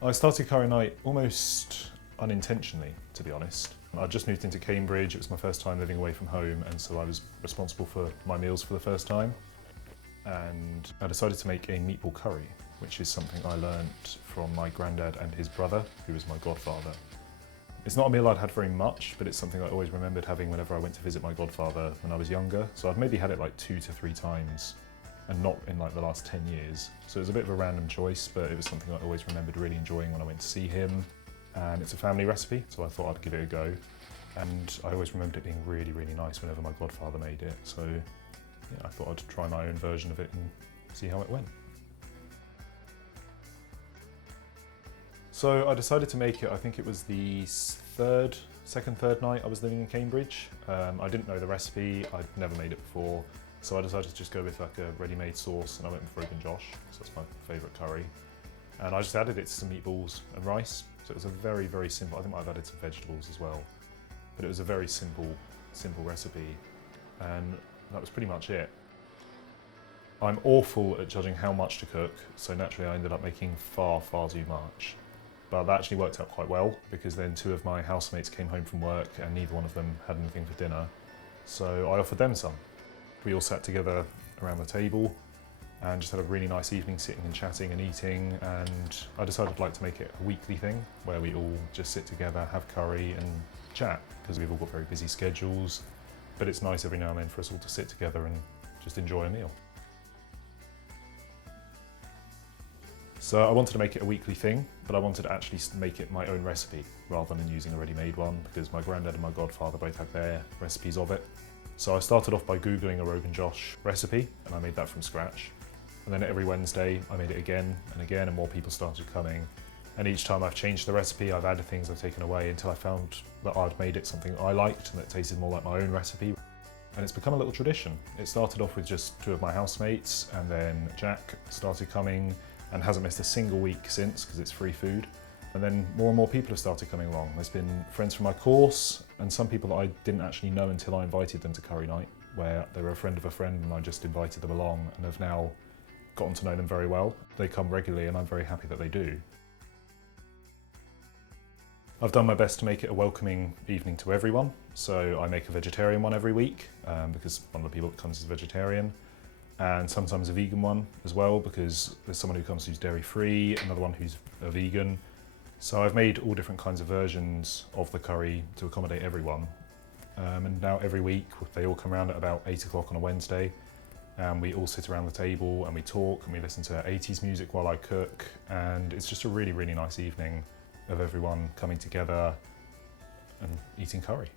I started curry night almost unintentionally, to be honest. I just moved into Cambridge, it was my first time living away from home, and so I was responsible for my meals for the first time. And I decided to make a meatball curry, which is something I learnt from my granddad and his brother, who was my godfather. It's not a meal I'd had very much, but it's something I always remembered having whenever I went to visit my godfather when I was younger. So I've maybe had it like 2 to 3 times, and not in like the last 10 years. So it was a bit of a random choice, but it was something I always remembered really enjoying when I went to see him. And it's a family recipe, so I thought I'd give it a go. And I always remembered it being really, really nice whenever my godfather made it. So yeah, I thought I'd try my own version of it and see how it went. So I decided to make it, I think it was the second, third night I was living in Cambridge. I didn't know the recipe, I'd never made it before. So I decided to just go with like a ready-made sauce, and I went with Rogan Josh, so that's my favourite curry. And I just added it to some meatballs and rice. So it was a very, very simple, I think I've added some vegetables as well. But it was a very simple recipe, and that was pretty much it. I'm awful at judging how much to cook, so naturally I ended up making far, far too much. But that actually worked out quite well, because then 2 of my housemates came home from work and neither one of them had anything for dinner. So I offered them some. We all sat together around the table and just had a really nice evening sitting and chatting and eating, and I decided I'd like to make it a weekly thing where we all just sit together, have curry and chat, because we've all got very busy schedules, but it's nice every now and then for us all to sit together and just enjoy a meal. So I wanted to make it a weekly thing, but I wanted to actually make it my own recipe rather than using a ready-made one, because my granddad and my godfather both had their recipes of it. So I started off by Googling a Rogan Josh recipe, and I made that from scratch. And then every Wednesday I made it again and again, and more people started coming. And each time I've changed the recipe, I've added things, I've taken away, until I found that I'd made it something I liked and that tasted more like my own recipe. And it's become a little tradition. It started off with just 2 of my housemates, and then Jack started coming and hasn't missed a single week since, because it's free food. And then more and more people have started coming along. There's been friends from my course and some people that I didn't actually know until I invited them to curry night, where they were a friend of a friend and I just invited them along, and have now gotten to know them very well. They come regularly and I'm very happy that they do. I've done my best to make it a welcoming evening to everyone. So I make a vegetarian one every week, because one of the people that comes is vegetarian. And sometimes a vegan one as well, because there's someone who comes who's dairy free, another one who's a vegan. So I've made all different kinds of versions of the curry to accommodate everyone. And now every week they all come around at about 8 o'clock on a Wednesday, and we all sit around the table and we talk and we listen to 80s music while I cook, and it's just a really, really nice evening of everyone coming together and eating curry.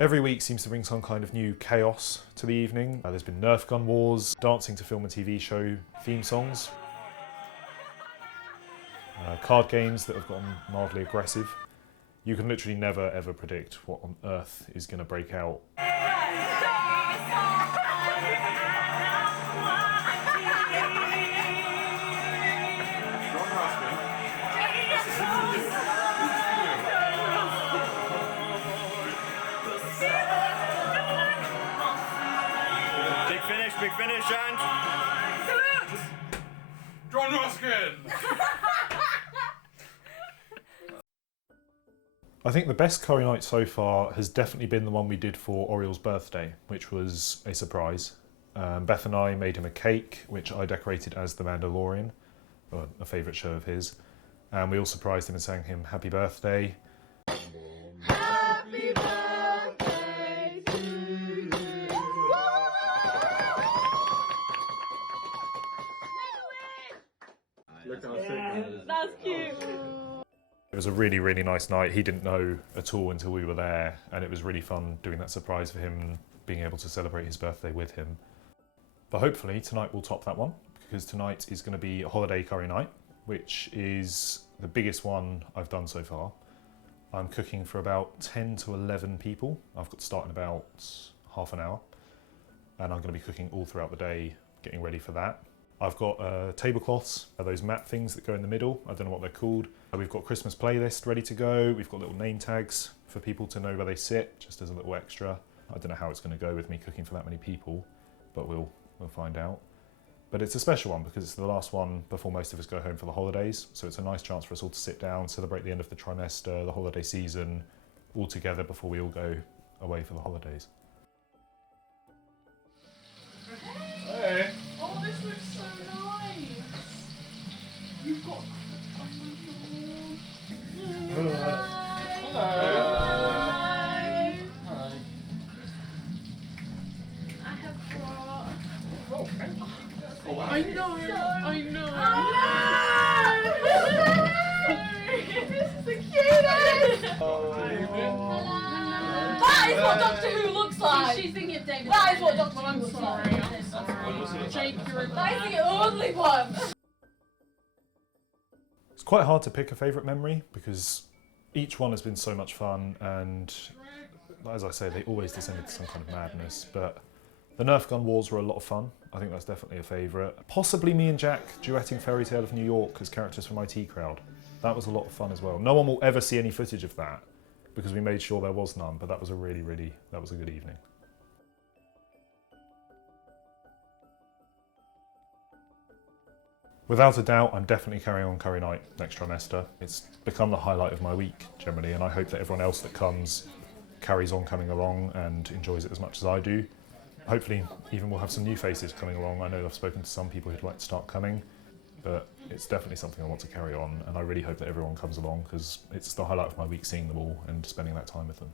Every week seems to bring some kind of new chaos to the evening. There's been Nerf gun wars, dancing to film and TV show theme songs, card games that have gotten mildly aggressive. You can literally never ever predict what on earth is going to break out. Big finish, and John Ruskin! I think the best curry night so far has definitely been the one we did for Oriel's birthday, which was a surprise. Beth and I made him a cake, which I decorated as the Mandalorian, a favourite show of his. And we all surprised him and sang him happy birthday. Happy birthday to you. That's cute. It was a really, really nice night. He didn't know at all until we were there, and it was really fun doing that surprise for him and being able to celebrate his birthday with him. But hopefully tonight will top that one, because tonight is going to be a holiday curry night, which is the biggest one I've done so far. I'm cooking for about 10 to 11 people. I've got to start in about half an hour, and I'm going to be cooking all throughout the day, getting ready for that. I've got tablecloths, those mat things that go in the middle. I don't know what they're called. We've got Christmas playlist ready to go. We've got little name tags for people to know where they sit, just as a little extra. I don't know how it's going to go with me cooking for that many people, but we'll we'll find out. But it's a special one because it's the last one before most of us go home for the holidays. So it's a nice chance for us all to sit down, celebrate the end of the trimester, the holiday season, all together before we all go away for the holidays. Hey! Oh, this looks so nice! You've got... Oh my god. Hello! Hi! I have brought. Oh, thank you. Oh, wow. I know. This is the cutest. That is what Doctor Who looks like. She's thinking of David. That is what Doctor Who looks like. Jake, that is the only one. It's quite hard to pick a favourite memory because each one has been so much fun, and as I say, they always descend into some kind of madness. But the Nerf gun wars were a lot of fun. I think that's definitely a favourite. Possibly me and Jack duetting Fairy Tale of New York as characters from IT Crowd. That was a lot of fun as well. No one will ever see any footage of that because we made sure there was none, but that was a that was a good evening. Without a doubt, I'm definitely carrying on Curry Night next trimester. It's become the highlight of my week generally, and I hope that everyone else that comes carries on coming along and enjoys it as much as I do. Hopefully even we'll have some new faces coming along. I know I've spoken to some people who'd like to start coming, but it's definitely something I want to carry on, and I really hope that everyone comes along because it's the highlight of my week seeing them all and spending that time with them.